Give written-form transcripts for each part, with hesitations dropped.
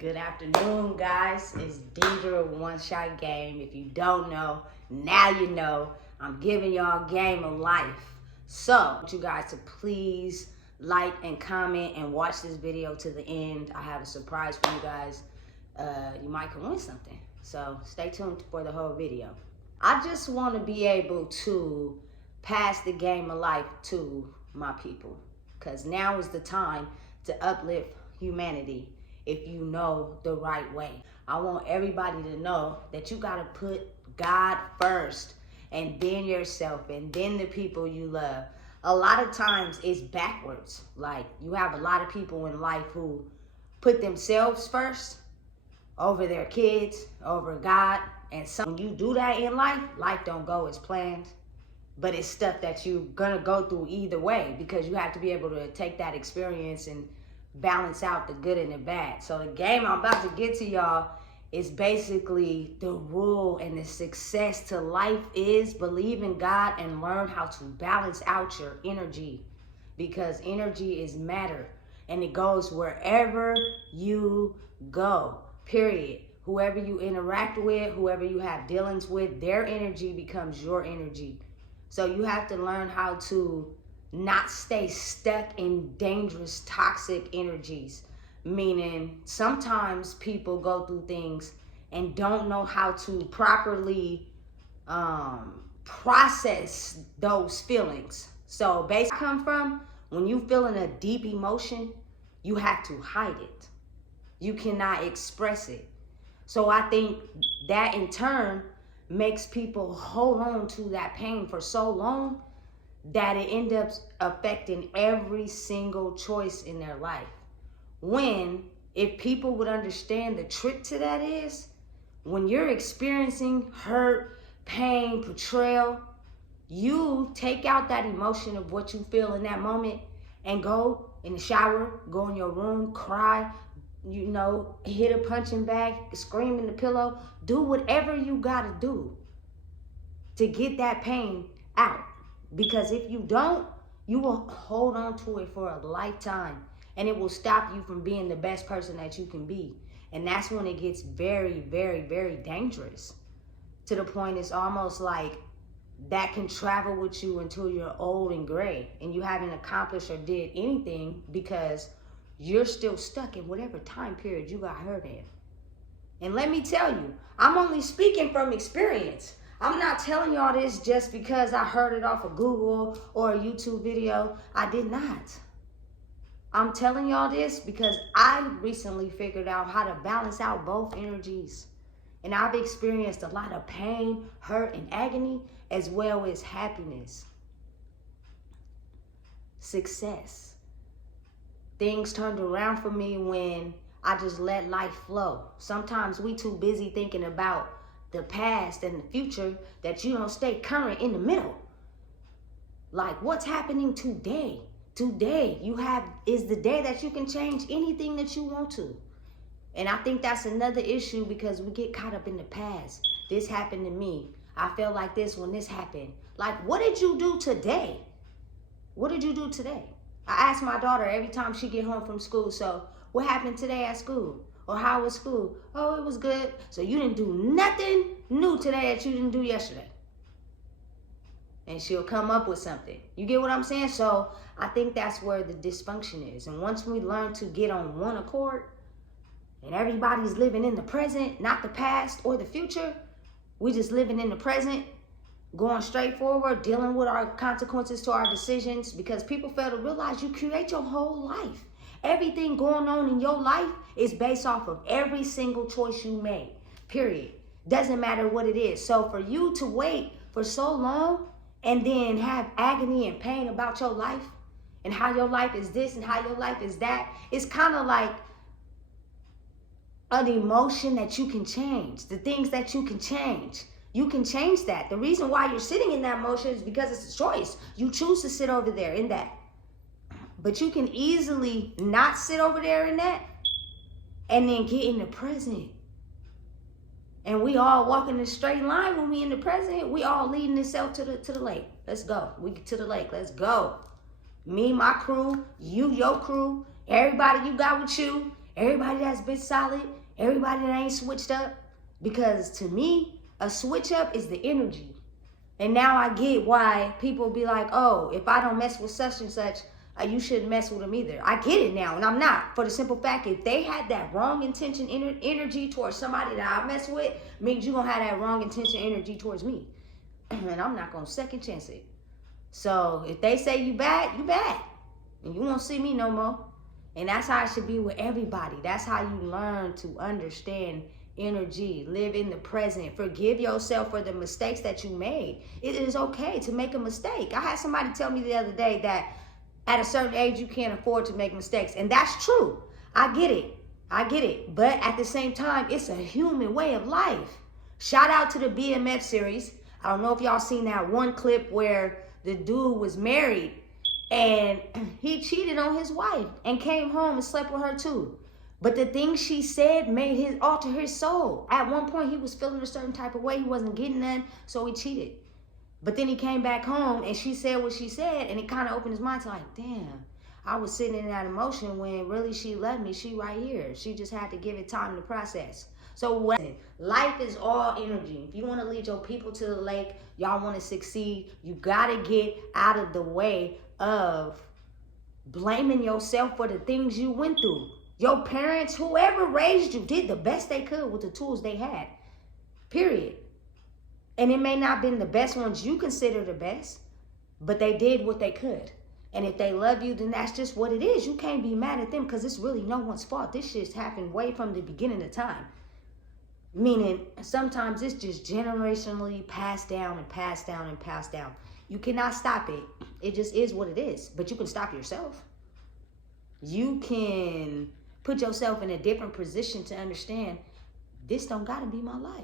Good afternoon, guys. It's Deedra One Shot Game. If you don't know, now you know. I'm giving y'all a game of life. So, I want you guys to please like and comment and watch this video to the end. I have a surprise for you guys. You might can win something. So, stay tuned for the whole video. I just want to be able to pass the game of life to my people, because now is the time to uplift humanity if you know the right way. I want everybody to know that you got to put God first, and then yourself, and then the people you love. A lot of times it's backwards. Like, you have a lot of people in life who put themselves first over their kids, over God. And so when you do that in life, life don't go as planned. But it's stuff that you're going to go through either way, because you have to be able to take that experience and balance out the good and the bad. So the game I'm about to get to y'all is basically the rule and the success to life is believe in God and learn how to balance out your energy, because energy is matter and it goes wherever you go, period. Whoever you interact with, whoever you have dealings with, their energy becomes your energy. So you have to learn how to not stay stuck in dangerous, toxic energies. Meaning, sometimes people go through things and don't know how to properly process those feelings. So basically, come from when you feeling a deep emotion, you have to hide it. You cannot express it. So I think that in turn makes people hold on to that pain for so long that it ends up affecting every single choice in their life. When, if people would understand, the trick to that is, when you're experiencing hurt, pain, betrayal, you take out that emotion of what you feel in that moment and go in the shower, go in your room, cry, hit a punching bag, scream in the pillow, do whatever you gotta do to get that pain out. Because if you don't, you will hold on to it for a lifetime, and it will stop you from being the best person that you can be. And that's when it gets very, very, very dangerous, to the point it's almost like that can travel with you until you're old and gray and you haven't accomplished or did anything, because you're still stuck in whatever time period you got hurt in. And let me tell you, I'm only speaking from experience. I'm not telling y'all this just because I heard it off of Google or a YouTube video. I did not. I'm telling y'all this because I recently figured out how to balance out both energies. And I've experienced a lot of pain, hurt, and agony, as well as happiness. Success. Things turned around for me when I just let life flow. Sometimes we too busy thinking about the past and the future that you don't stay current in the middle. Like, what's happening today? Today is the day that you can change anything that you want to. And I think that's another issue, because we get caught up in the past. This happened to me. I felt like this when this happened. Like, what did you do today? What did you do today? I ask my daughter every time she get home from school, so what happened today at school? Or how was school? Oh, it was good. So you didn't do nothing new today that you didn't do yesterday. And she'll come up with something. You get what I'm saying? So I think that's where the dysfunction is. And once we learn to get on one accord, and everybody's living in the present, not the past or the future, we just living in the present, going straight forward, dealing with our consequences to our decisions, because people fail to realize you create your whole life. Everything going on in your life is based off of every single choice you made, period. Doesn't matter what it is. So for you to wait for so long and then have agony and pain about your life and how your life is this and how your life is that, it's kind of like an emotion that you can change. The things that you can change. You can change that. The reason why you're sitting in that emotion is because it's a choice. You choose to sit over there in that. But you can easily not sit over there in that and then get in the present. And we all walk in a straight line when we in the present. We all leading ourselves to the lake. Let's go. We get to the lake. Let's go. Me, my crew, you, your crew, everybody you got with you, everybody that's been solid, everybody that ain't switched up. Because to me, a switch up is the energy. And now I get why people be like, oh, if I don't mess with such and such, you shouldn't mess with them either. I get it now, and I'm not. For the simple fact, if they had that wrong intention energy towards somebody that I mess with, means you're going to have that wrong intention energy towards me. And I'm not going to second chance it. So if they say you bad, you bad. And you won't see me no more. And that's how it should be with everybody. That's how you learn to understand energy, live in the present, forgive yourself for the mistakes that you made. It is okay to make a mistake. I had somebody tell me the other day that at a certain age you can't afford to make mistakes, and that's true. I get it, but at the same time, it's a human way of life. Shout out to the BMF series. I don't know if y'all seen that one clip where the dude was married and he cheated on his wife and came home and slept with her too. But the things she said made alter his soul. At one point, he was feeling a certain type of way. He wasn't getting none, so he cheated. But then he came back home, and she said what she said, and it kind of opened his mind to like, damn, I was sitting in that emotion when really she loved me. She right here. She just had to give it time to process. So life is all energy. If you want to lead your people to the lake, y'all want to succeed, you got to get out of the way of blaming yourself for the things you went through. Your parents, whoever raised you, did the best they could with the tools they had. Period. And it may not have been the best ones you consider the best, but they did what they could. And if they love you, then that's just what it is. You can't be mad at them because it's really no one's fault. This shit's happened way from the beginning of time. Meaning, sometimes it's just generationally passed down and passed down and passed down. You cannot stop it. It just is what it is. But you can stop yourself. You can put yourself in a different position to understand this don't gotta be my life.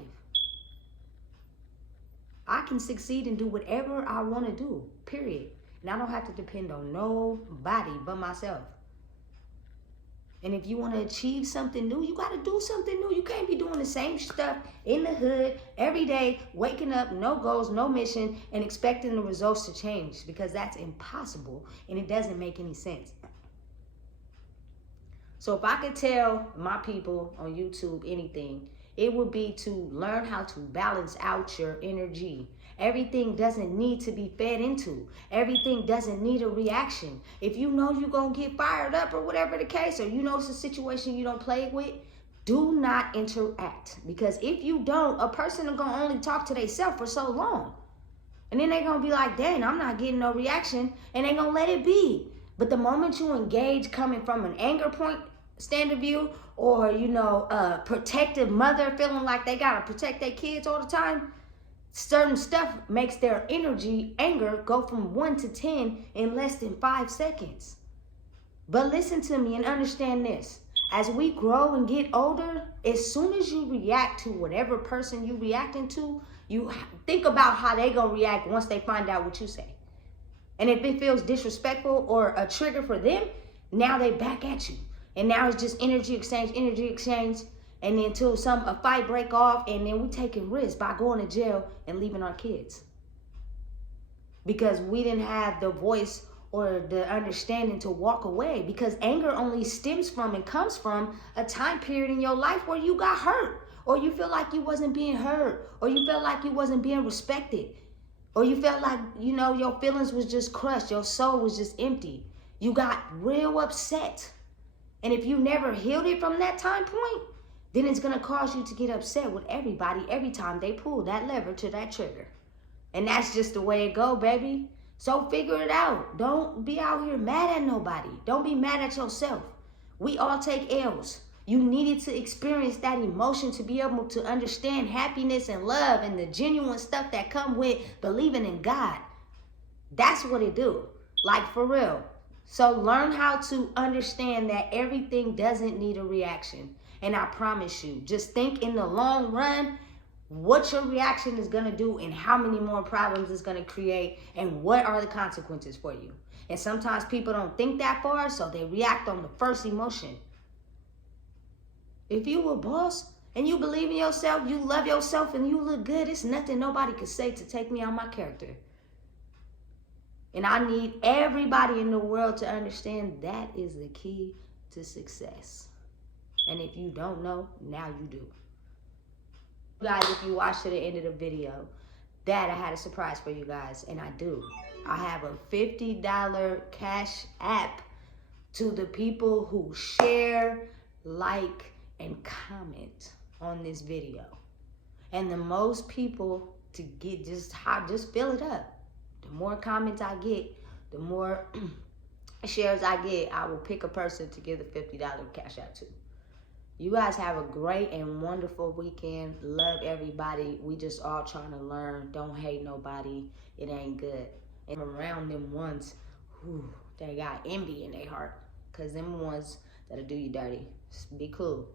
I can succeed and do whatever I want to do, period. And I don't have to depend on nobody but myself. And if you want to achieve something new, you got to do something new. You can't be doing the same stuff in the hood every day, waking up, no goals, no mission, and expecting the results to change, because that's impossible and it doesn't make any sense. So if I could tell my people on YouTube anything, it would be to learn how to balance out your energy. Everything doesn't need to be fed into. Everything doesn't need a reaction. If you know you're going to get fired up or whatever the case, or you know it's a situation you don't play with, do not interact. Because if you don't, a person is going to only talk to themselves for so long. And then they're going to be like, dang, I'm not getting no reaction. And they're going to let it be. But the moment you engage coming from an anger point stand of view, or, a protective mother feeling like they got to protect their kids all the time, certain stuff makes their anger go from 1 to 10 in less than 5 seconds. But listen to me and understand this. As we grow and get older, as soon as you react to whatever person you reacting to, you think about how they going to react once they find out what you say. And if it feels disrespectful or a trigger for them, now they back at you. And now it's just energy exchange, and then until a fight break off, and then we taking risks by going to jail and leaving our kids. Because we didn't have the voice or the understanding to walk away. Because anger only stems from and comes from a time period in your life where you got hurt, or you feel like you wasn't being heard, or you felt like you wasn't being respected, or you felt like, your feelings was just crushed, your soul was just empty. You got real upset. And if you never healed it from that time point, then it's going to cause you to get upset with everybody every time they pull that lever to that trigger. And that's just the way it go, baby. So figure it out. Don't be out here mad at nobody. Don't be mad at yourself. We all take L's. You needed to experience that emotion to be able to understand happiness and love and the genuine stuff that come with believing in God. That's what it do. Like, for real. So learn how to understand that everything doesn't need a reaction. And I promise you, just think in the long run what your reaction is going to do and how many more problems it's going to create and what are the consequences for you. And sometimes people don't think that far, so they react on the first emotion. If you were a boss and you believe in yourself, you love yourself, and you look good, it's nothing nobody could say to take me out my character. And I need everybody in the world to understand that is the key to success. And if you don't know, now you do. Guys, if you watch to the end of the video, that I had a surprise for you guys, and I do. I have a $50 cash app to the people who share, like, and comment on this video. And the most people to get, just fill it up. The more comments I get, the more shares I get, I will pick a person to give the $50 cash out to. You guys have a great and wonderful weekend. Love everybody. We just all trying to learn. Don't hate nobody. It ain't good. And around them ones who they got envy in their heart. Because them ones that'll do you dirty. Just be cool.